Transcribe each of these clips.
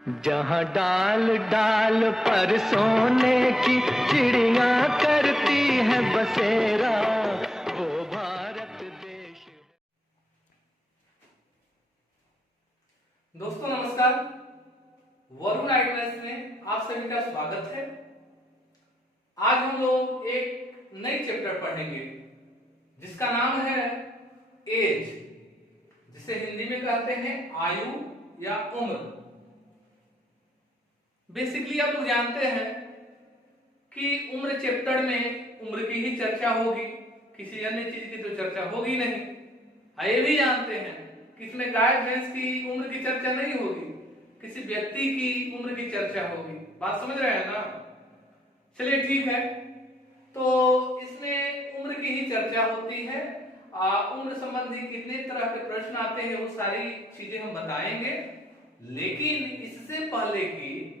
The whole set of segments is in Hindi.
जहाँ डाल डाल पर सोने की चिड़िया करती है बसेरा, वो भारत देश। दोस्तों नमस्कार, वरुण आइडियाज में आप सभी का स्वागत है। आज हम लोग एक नई चैप्टर पढ़ेंगे जिसका नाम है एज, जिसे हिंदी में कहते हैं आयु या उम्र। बेसिकली आप लोग जानते हैं कि उम्र चैप्टर में उम्र की ही चर्चा होगी, किसी अन्य चीज की तो चर्चा होगी नहीं। ये भी जानते हैं कि इसमें गाय भैंस की उम्र की चर्चा नहीं होगी, किसी व्यक्ति की उम्र की चर्चा होगी। बात समझ रहे हैं ना? चलिए ठीक है, तो इसमें उम्र की ही चर्चा होती है। उम्र संबंधी कितने तरह के प्रश्न आते हैं वो सारी चीजें हम बताएंगे, लेकिन इससे पहले कि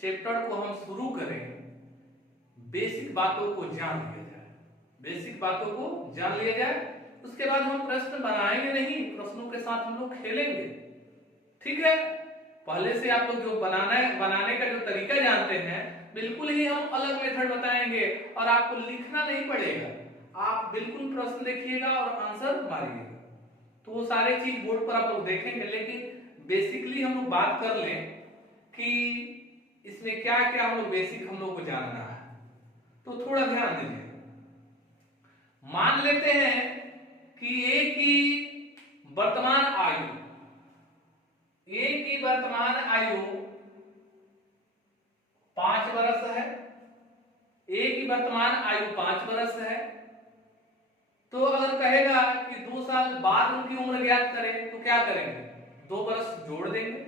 चैप्टर को हम शुरू करें, बेसिक बातों को जान लिया जाए। बेसिक बातों को जान लिया जाए, उसके बाद हम प्रश्न बनाएंगे नहीं, प्रश्नों के साथ हम लोग खेलेंगे। ठीक है? पहले से आप लोग जो बनाने का जो तरीका जानते हैं, बिल्कुल ही हम अलग मेथड बताएंगे और आपको लिखना नहीं पड़ेगा। आप बिल्कुल प्रश्न देखिएगा और आंसर मारिएगा, तो वो सारे चीज बोर्ड पर आप लोग देखेंगे। लेकिन बेसिकली हम लोग बात कर लें कि इसमें क्या क्या हम लोग बेसिक हम लोग को जानना है, तो थोड़ा ध्यान दीजिए। मान लेते हैं कि ए की वर्तमान आयु, ए की वर्तमान आयु 5 वर्ष है। ए की वर्तमान आयु 5 वर्ष है। तो अगर कहेगा कि 2 साल बाद उनकी उम्र ज्ञात करें, तो क्या करेंगे? 2 वर्ष जोड़ देंगे।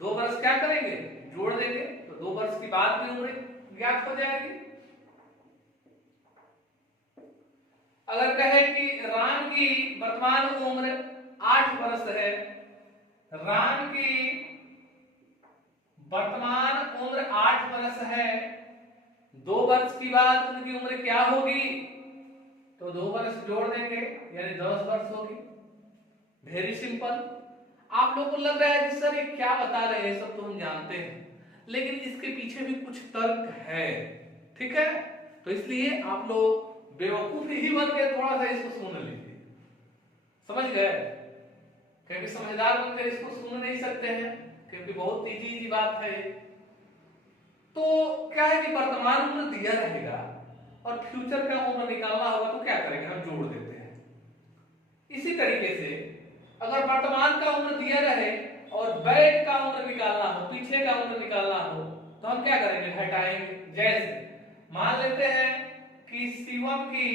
2 वर्ष क्या करेंगे? जोड़ देंगे, तो 2 वर्ष की बाद की उम्र ज्ञात हो जाएगी। अगर कहे कि राम की वर्तमान उम्र 8 वर्ष है, राम की वर्तमान उम्र 8 वर्ष है, 2 वर्ष की बाद उनकी उम्र क्या होगी? तो 2 वर्ष जोड़ देंगे, यानी 10 वर्ष होगी। Very simple. आप लोगों को लग रहा है कि सर ये क्या बता रहे हैं, सब तो हम जानते हैं, लेकिन इसके पीछे भी कुछ तर्क है। ठीक है? तो इसलिए आप लोग बेवकूफ ही बन के थोड़ा सा इसको सुन लीजिए। समझ गए? क्योंकि समझदार बनकर इसको सुन नहीं सकते हैं, क्योंकि बहुत इजी बात है। तो क्या है कि वर्तमान उम्र दिया रहेगा और फ्यूचर का उम्र निकालना होगा, तो क्या करेंगे? हम जोड़ देते हैं। इसी तरीके से अगर वर्तमान का उम्र दिया रहे और बैक का उम्र निकालना हो, पीछे का उम्र निकालना हो, तो हम क्या करेंगे? हटाएंगे। जैसे मान लेते हैं कि शिवम की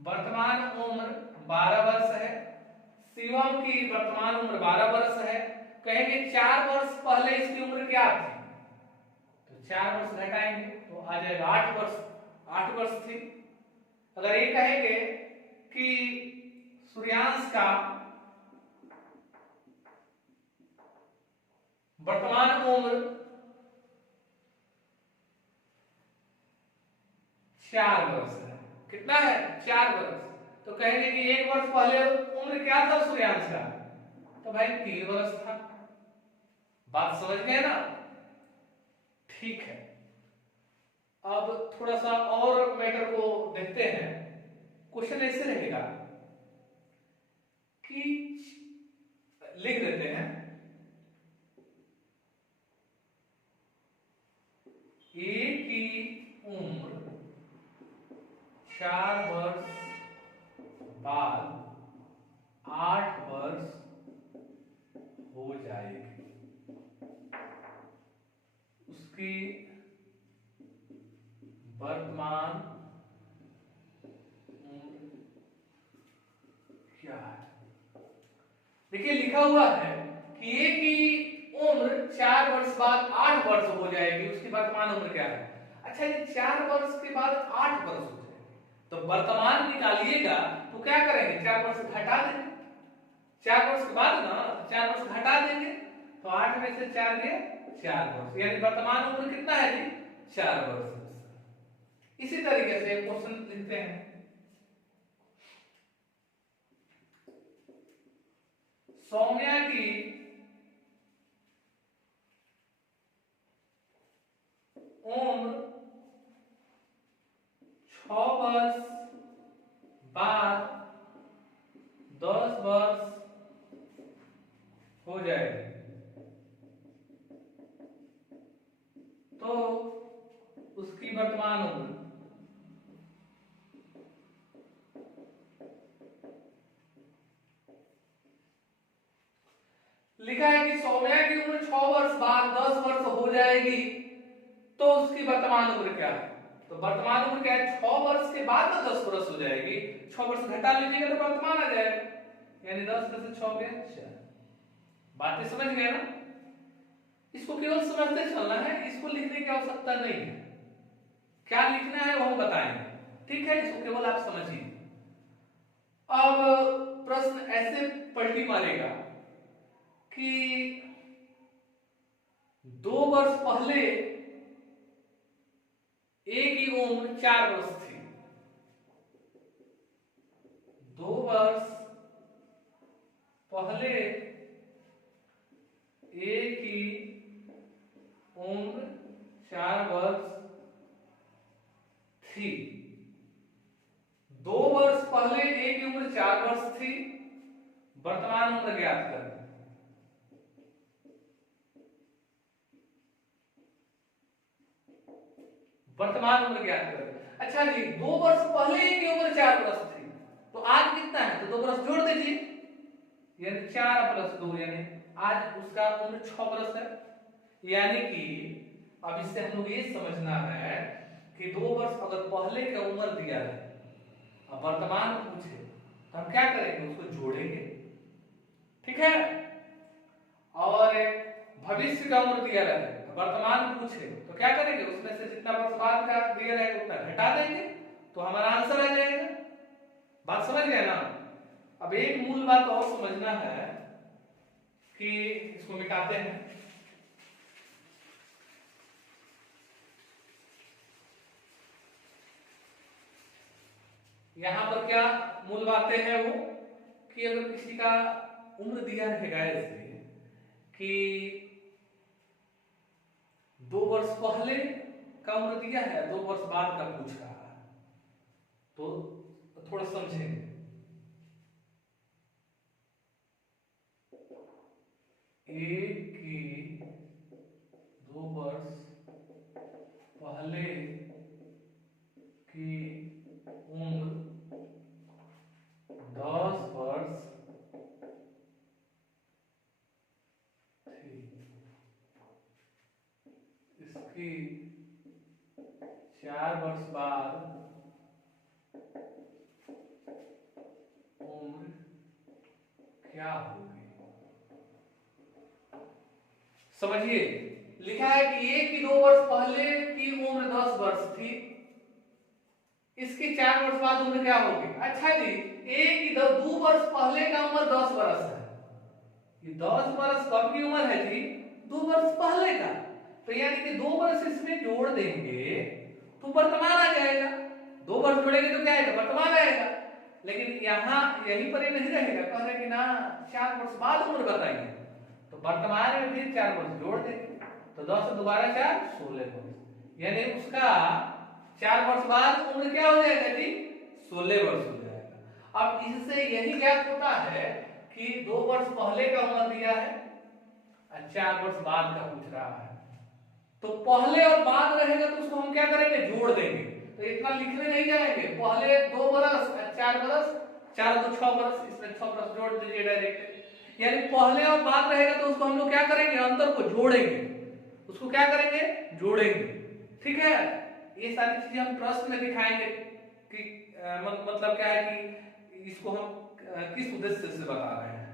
वर्तमान उम्र 12 वर्ष है। शिवम की वर्तमान उम्र 12 वर्ष है। कहेंगे 4 वर्ष पहले इसकी उम्र क्या थी, तो 4 वर्ष घटाएंगे तो आ जाएगा 8 वर्ष। 8 वर्ष थी। अगर ये कहेंगे कि सूर्यांश का वर्तमान उम्र 4 वर्ष है। कितना है? 4 वर्ष। तो कहेंगे कि 1 वर्ष पहले उम्र क्या था सूर्यांश का, तो भाई 3 वर्ष था। बात समझ गए ना? ठीक है, अब थोड़ा सा और मैटर को देखते हैं। क्वेश्चन ऐसे रहेगा कि लिख देते हैं ए की उम्र 4 वर्ष बाद 8 वर्ष हो जाएगी। उसकी वर्तमान उम्र क्या है? देखिए लिखा हुआ है कि ए की उम्र 4 वर्ष बाद 8 वर्ष हो जाएगी, उसकी वर्तमान उम्र क्या है? अच्छा, ये 4 वर्ष के बाद 8 वर्ष हो जाएगी, तो वर्तमान निकालिएगा तो क्या करेंगे? 4 वर्ष घटा देंगे। 4 वर्ष के बाद ना 4 वर्ष घटा देंगे, तो 8 में से 4 गए 4 वर्ष, यानी वर्तमान उम्र कितना है जी? 4 वर्ष। इसी तरीके से क्वेश्चन लिखते हैं। सौम्या की उम्र 6 वर्ष बाद 10 वर्ष हो जाएगी, तो उसकी वर्तमान उम्र लिखा है कि सौम्या की उम्र 6 वर्ष बाद 10 वर्ष हो जाएगी, तो उसकी वर्तमान उम्र क्या है? तो वर्तमान उम्र क्या है? 6 वर्ष के बाद ना 10 वर्ष हो जाएगी, 6 वर्ष घटा लीजिएगा तो वर्तमान आ जाएगा, यानी 10 में से 6 गया 4। बातें समझ गए ना? इसको केवल समझते चलना है, इसको लिखने की आवश्यकता नहीं है। क्या लिखना है वो हम बताएंगे, ठीक है? इसको केवल आप समझिए। अब प्रश्न ऐसे पलटी मारेगा कि 2 वर्ष पहले ए की उम्र 4 वर्ष थी, 2 वर्ष पहले ए की उम्र 4 वर्ष थी। 2 वर्ष पहले ए की उम्र 4 वर्ष थी, वर्तमान उम्र ज्ञात करें। वर्तमान उम्र ज्ञात करें। अच्छा जी, 2 वर्ष पहले ए की उम्र 4 वर्ष थी, तो आज कितना है? तो 2 वर्ष जोड़ दीजिए, यानी 4 + 2, यानी आज उसका उम्र 6 वर्ष है। यानी कि अब इससे हम लोग ये समझना है कि 2 वर्ष अगर पहले का उम्र दिया है, अब वर्तमान पूछे, तो हम क्या करेंगे? उसको जोड़ेंगे, ठीक है? और भविष्य का उम्र दिया है, वर्तमान पूछे, तो क्या करेंगे? उसमें से जितना वर्ष बाद का दिया रहेगा उतना घटा देंगे, तो हमारा आंसर आ जाएगा। बात समझ गए ना? अब एक मूल बात और समझना है कि इसको मिटाते हैं। यहां पर क्या मूल बातें हैं वो कि अगर किसी का उम्र दिया रहेगा ऐसे कि 2 वर्ष पहले का उम्र दिया है, 2 वर्ष बाद का पूछ रहा है, तो थोड़ा समझेंगे। ए की 2 वर्ष पहले की उम्र 10 वर्ष थी, इसकी 4 वर्ष बाद उम्र क्या होगी? समझिए, लिखा है कि ए की 2 वर्ष पहले की उम्र 10 वर्ष थी, इसकी 4 वर्ष बाद उम्र क्या होगी? अच्छा जी, ए की 2 वर्ष पहले का उम्र 10 वर्ष है, ये 10 वर्ष कब की उम्र है जी? 2 वर्ष पहले का, तो यानी कि 2 वर्ष इसमें जोड़ देंगे तो वर्तमान आ जाएगा। 2 वर्ष जोड़ेंगे तो क्या आएगा? वर्तमान आएगा। लेकिन यहाँ यहीं पर ही नहीं रहेगा, कह रहे कि ना 4 वर्ष बाद उम्र बताइए, तो वर्तमान में फिर 4 वर्ष जोड़ देंगे, तो 10 से दोबारा 4 16 वर्ष, यानी उसका 4 वर्ष बाद उम्र क्या हो जाएगा जी? 16 वर्ष हो जाएगा। अब इससे यही ज्ञात होता है कि 2 वर्ष पहले का उम्र दिया है और 4 वर्ष बाद का पूछ रहा है, तो पहले और बाद रहेगा तो उसको हम क्या करेंगे? जोड़ देंगे। तो इतना लिखने नहीं जाएंगे, पहले 2 वर्ष 4 वर्ष, 4 2 6 वर्ष, इसमें 6 वर्ष जोड़ दीजिए डायरेक्ट, यानी पहले और बाद रहेगा तो उसको हम लोग क्या करेंगे? अंतर को जोड़ेंगे, उसको क्या करेंगे? जोड़ेंगे, ठीक है? ये सारी चीजें हम प्रश्न में दिखाएंगे कि मतलब क्या है कि इसको हम किस उद्देश्य से बता रहे हैं।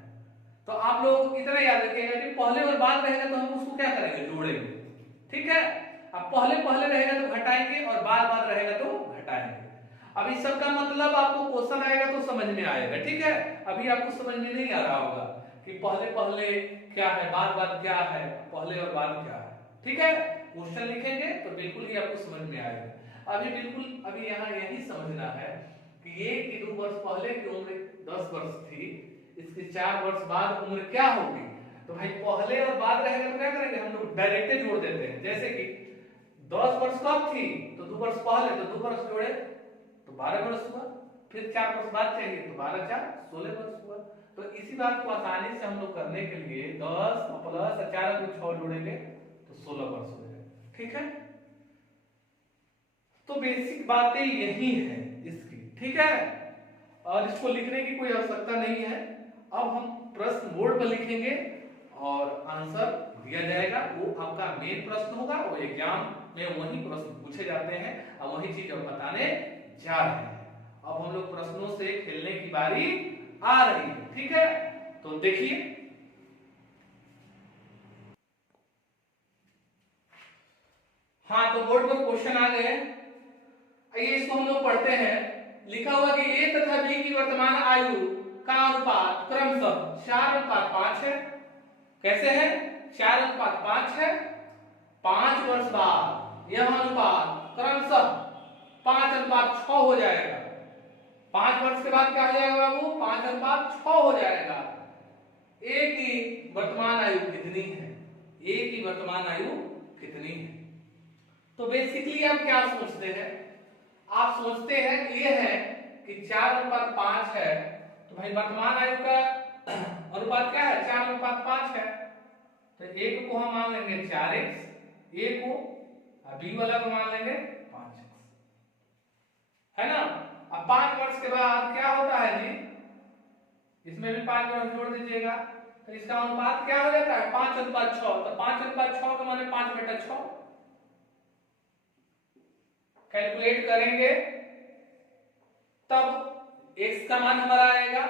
तो आप लोग इतना याद रखिएगा कि पहले और बाद रहेगा तो हम उसको क्या करेंगे? जोड़ेंगे, ठीक है? अब पहले पहले रहेगा तो घटाएंगे और बाद बाद रहेगा तो घटाएंगे। अब इस सब का मतलब आपको क्वेश्चन आएगा तो समझ में आएगा, ठीक है? अभी आपको समझ में नहीं आ रहा होगा कि पहले पहले क्या है, बाद बाद क्या है, पहले और बाद क्या है, ठीक है? क्वेश्चन लिखेंगे तो बिल्कुल ही आपको समझ में आएगा। अभी यहाँ यही समझना है कि ये की 2 वर्ष पहले की उम्र 10 वर्ष थी, इसके 4 वर्ष बाद उम्र क्या होगी? तो भाई पहले और बाद रहेगा तो क्या करेंगे? हम लोग डायरेक्ट जोड़ देते हैं, जैसे कि 10 वर्ष कब थी तो 2 वर्ष पहले, तो 2 वर्ष जोड़े तो 12 वर्ष हुआ, फिर 4 वर्ष बाद चाहिए तो 12 4 16 वर्ष हुआ। तो इसी बात को आसानी से हम लोग करने के लिए 10 प्लस 4 को 6 जोड़ेंगे तो 16 वर्ष हो जाएगा। ठीक है, तो बेसिक बातें यही है इसकी। ठीक है, और इसको लिखने की कोई आवश्यकता नहीं है। अब हम प्रश्न बोर्ड पर लिखेंगे और आंसर दिया जाएगा, वो आपका मेन प्रश्न होगा, वो एग्जाम में वही प्रश्न पूछे जाते हैं और वही चीज हम बताने जा रहे हैं। अब हम लोग प्रश्नों से खेलने की बारी आ रही है। ठीक है, तो देखिए हाँ, तो बोर्ड पर क्वेश्चन आ गए, आइए इसको हम लोग पढ़ते हैं। लिखा हुआ कि ए तथा बी की वर्तमान आयु का अनुपात क्रमशः 4:5 है। कैसे है? 4:5 है। 5 वर्ष बाद यह अनुपात क्रमशः 5:6 हो जाएगा। 5 वर्ष के बाद क्या हो जाएगा बाबू? 5:6 हो जाएगा। ए की वर्तमान आयु कितनी है? ए की वर्तमान आयु कितनी है? तो बेसिकली आप क्या सोचते हैं? आप सोचते हैं ये है कि 4:5 है, तो भाई वर्तमान आयु का अनुपात क्या है? 4:5 है। तो एक को हम मान लेंगे 4x, ए को बी वाला को मान लेंगे 5x, है ना। अब 5 वर्ष के बाद क्या होता है जी? इसमें भी 5 वर्ष जोड़ दीजिएगा, तो इसका अनुपात क्या हो जाता है? 5:6। तो 5:6 का माने 5/6। कैलकुलेट करेंगे तब x का मान हमारा आएगा।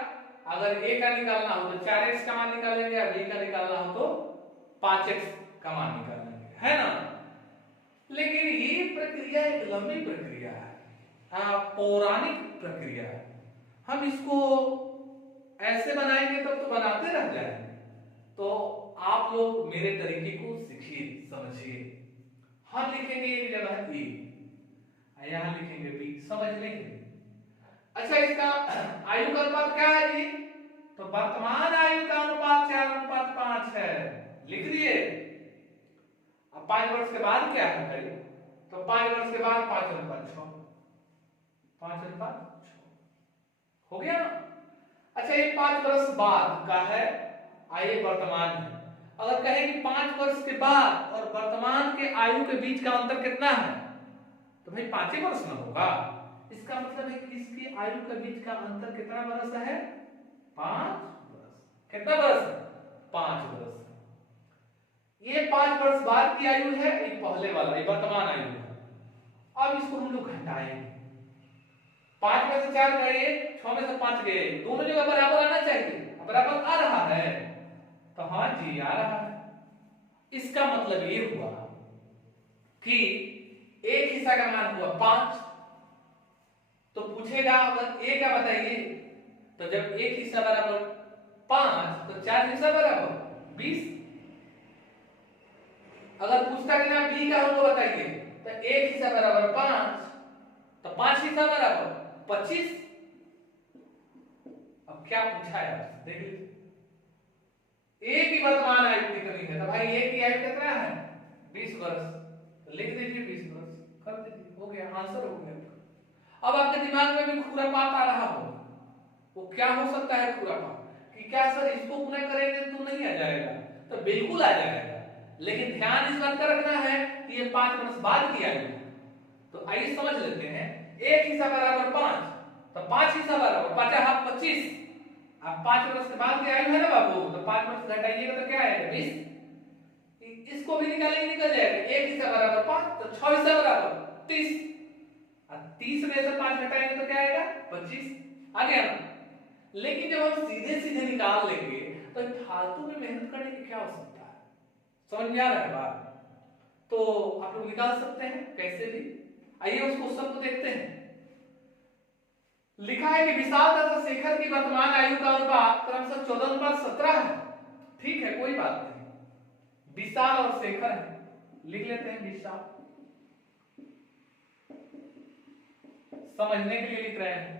अगर a का निकालना हो तो 4x का मान निकालेंगे, और b का निकालना हो तो 5x का मान निकालेंगे, है ना। लेकिन ये प्रक्रिया एक लंबी प्रक्रिया है, पौराणिक प्रक्रिया है। हम इसको ऐसे बनाएंगे तब तो बनाते रह जाएंगे। तो आप लोग मेरे तरीके को सीखिए, समझिए। हम लिखेंगे एक जगह ए, यहां लिखेंगे बी, समझ लेंगे। अच्छा, इसका आयु का अनुपात क्या है जी? तो वर्तमान आयु का अनुपात 4:5 है, लिख दिए। अब 5 वर्ष के बाद क्या है भाई? तो 5 वर्ष के बाद 5:6, 5:6 हो गया। अच्छा, ये 5 वर्ष बाद का है, आइए वर्तमान है। अगर कहें कि 5 वर्ष के बाद और वर्तमान के आयु के बीच का अंतर कितना है, तो भाई 5 ही वर्ष ना होगा। इसका मतलब है कि इसकी आयु के बीच का अंतर कितना वर्ष है? 5 वर्ष। कितना वर्ष? 5 वर्ष। ये 5 वर्ष बाद की आयु है, ये पहले वाला, ये वर्तमान आयु है। अब इसको हम लोग घटाएंगे। 5 में से 4 गए, 6 में से 5 गए, दोनों जगह बराबर आना चाहिए। बराबर आ रहा है, तो हाँ जी आ रहा है। इसका मतलब ये हुआ कि एक हिस्सा का मान हुआ 5, तो पूछेगा अगर ए का बताइए, तो जब एक हिस्सा बराबर 5 तो 4 हिस्सा बराबर 20। अगर पूछता कि ना बी का हमको बताइए, तो एक हिस्सा बराबर 5 तो 5 हिस्सा बराबर 25। अब क्या पूछा है आपसे, देख लीजिए। ए की वर्तमान आयु कितनी है? तो भाई ए की आयु कितना है? 20 वर्ष। तो लिख दीजिए 20 वर्ष, कर दीजिए, हो गया, आंसर हो गया। अब आपके दिमाग में भी खुरापात आ रहा होगा, वो क्या हो सकता है खुरापात? कि क्या सर इसको पूरा करेंगे तो नहीं आ जाएगा? तो बिल्कुल आ जाएगा, लेकिन ध्यान इस बात का रखना है कि ये 5 वर्ष बाद की आयु है। तो आइए समझ लेते हैं। एक हिस्सा बराबर 5, तो 5 हिस्सा बराबर 5 25। अब 5 वर्ष के बाद की आयु है ना बाबू, तो 5 वर्ष घटाइएगा तो क्या आएगा? 20। इसको भी निकालेंगे, निकल जाएगा। एक हिस्सा बराबर 5, तो 6 हिस्सा बराबर 30। 30 में से 5 घटाएंगे तो क्या आएगा? 25। आ गया ना। लेकिन जब हम सीधे सीधे निकाल लेंगे तो फालतू में मेहनत करने की क्या आवश्यकता है? समझ में आ रहा है बात? तो आप लोग निकाल सकते हैं कैसे भी। आइए उस क्वेश्चन को देखते हैं। लिखा है कि विशाल तथा शेखर की वर्तमान आयु का अनुपात क्रमशः 14:17 है। ठीक है, कोई बात नहीं। विशाल और शेखर है, लिख लेते हैं विशाल, समझने के लिए लिख रहे हैं।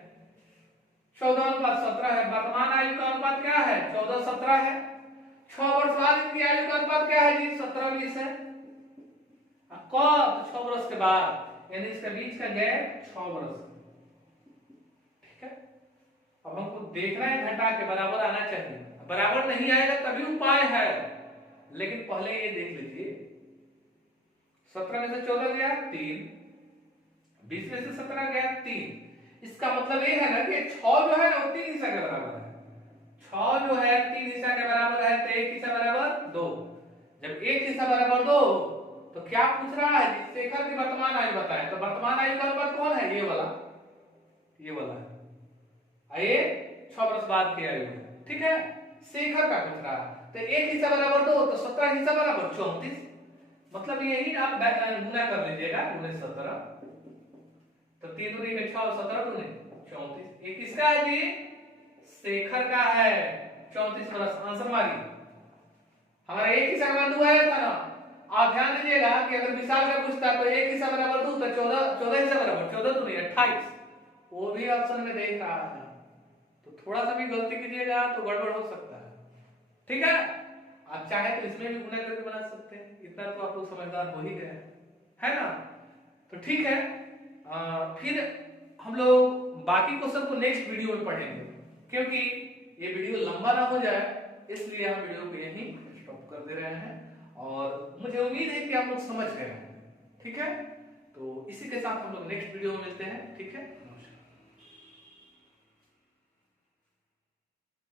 14:17 है। वर्तमान आयु का अनुपात क्या है? 14:17 है। 6 वर्ष बाद इनकी आयु का अनुपात क्या है जी? 17:20 है। कब? 6 वर्ष के बाद, यानी इसके बीच का गैप 6 वर्ष। ठीक है, अब हमको देखना है घटा के बराबर आना चाहिए, बराबर नहीं आएगा तभी उपाय है, लेकिन पहले ये देख लीजिए 17 में से 14 गया 3, 20 में से 17 गया 3। इसका मतलब ये है ना कि 6 जो है ना वो 3 हिस्सा के बराबर है। 6 जो है 3 हिस्सा के बराबर है तो 1 हिस्सा बराबर 2। जब 1 हिस्सा बराबर 2 तो क्या पूछ रहा है? शेखर की वर्तमान आयु बताए, तो वर्तमान आयु का अनुपात कौन है? ये वाला है, ये 6 वर्ष बाद की आयु है। ठीक है, शेखर का पूछ रहा है, तो 1 हिस्सा बराबर 2 तो 17 हिस्सा बराबर 34। मतलब यही आप गुना कर लीजिएगा, गुने 17, तो 3 दूनी में 6, 17 दूनी 34। ये किसका है जी? शेखर का है, 34 वर्ष। आंसर मारिए। हमारा 1 हिस्सा का मान 2 आया था ना। आप ध्यान दीजिएगा कि अगर विशाल का पूछता तो 1 हिस्सा बराबर 2 तो 14 हिस्सा बराबर 14 दूनी 28, वो भी ऑप्शन में देख रहा है, तो थोड़ा सा भी गलती कीजिएगा तो गड़बड़ हो सकता है। ठीक है, आप चाहे तो इसमें भी गुना करके बना सकते हैं, इतना तो आप लोग समझदार हो ही गए है ना। तो ठीक है, फिर हम लोग बाकी क्वेश्चन को नेक्स्ट वीडियो में पढ़ेंगे, क्योंकि ये वीडियो लंबा ना हो जाए इसलिए हम वीडियो को यहीं स्टॉप कर दे रहे हैं, और मुझे उम्मीद है कि आप लोग समझ गए हैं। ठीक है, तो इसी के साथ हम लोग नेक्स्ट वीडियो में मिलते हैं। ठीक है, नमस्कार।